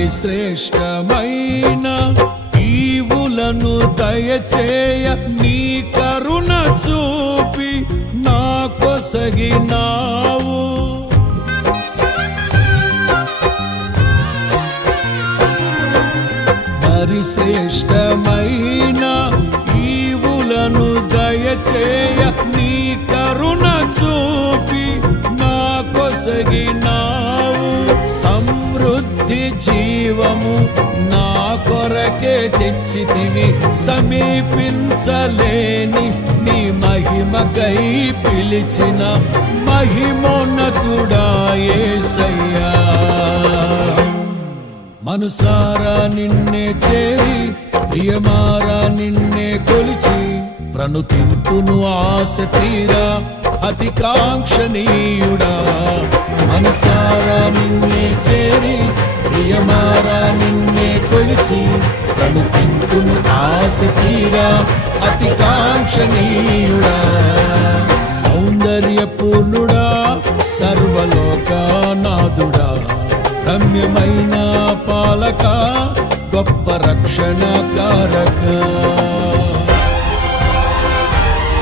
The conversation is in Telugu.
మరి శ్రేష్టమైన ఈవులను దయచేయ నీ కరుణ చూపి నా కొసగినావు. మరి శ్రేష్టమైన ఈవులను దయచేయ నీ కరుణ చూపి నా కొసగినావు. సమృద్ధి జీవము నా కొరకే తెచ్చితివి, సమీపించలేని నీ మహిమకై పిలిచిన మహిమోన్నతుడా యేసయ్యా. మనసారా నిన్నే చేరి ప్రియమారా నిన్నే కొలిచి ప్రణుతింతును ఆశ తీరా అతి కాంక్షణీయుడా. మనసారా నిన్నే చేరి ప్రియమారా నిన్నే కొలిచి ప్రణుతింతును ఆశ తీరా అతి కాంక్షణీయుడా. సౌందర్యపూర్ణుడా సర్వలోకనాథుడా, రమ్యమైన పాలక గొప్ప రక్షణ కారక.